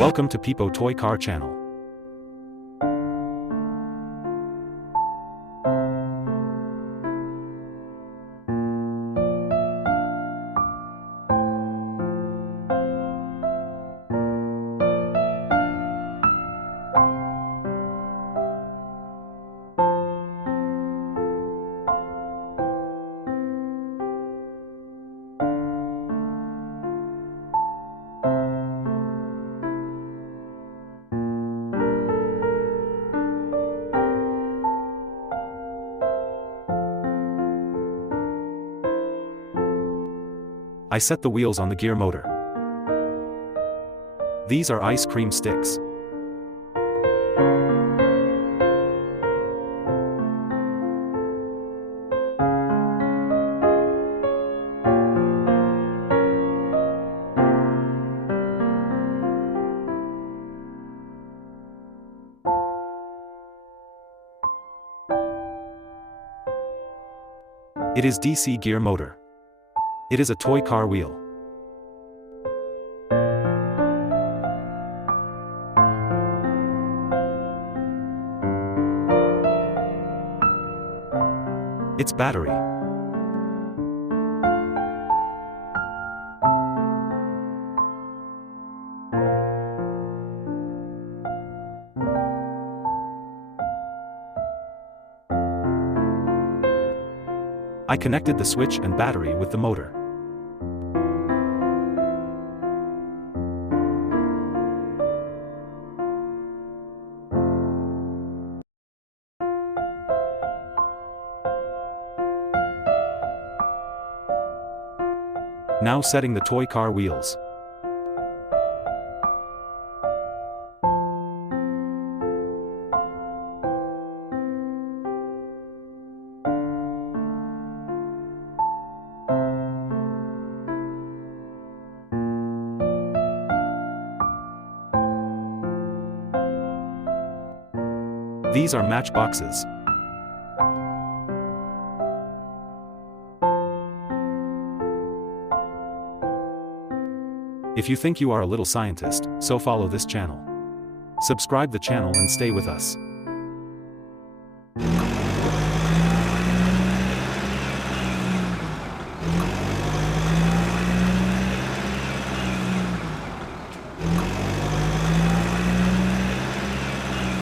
Welcome to Peepo Toy Car channel. I set the wheels on the gear motor. These are ice cream sticks. It is DC gear motor. It is a toy car wheel. Its battery. I connected the switch and battery with the motor. Now setting the toy car wheels. These are match boxes. If you think you are a little scientist, so follow this channel. Subscribe the channel and stay with us.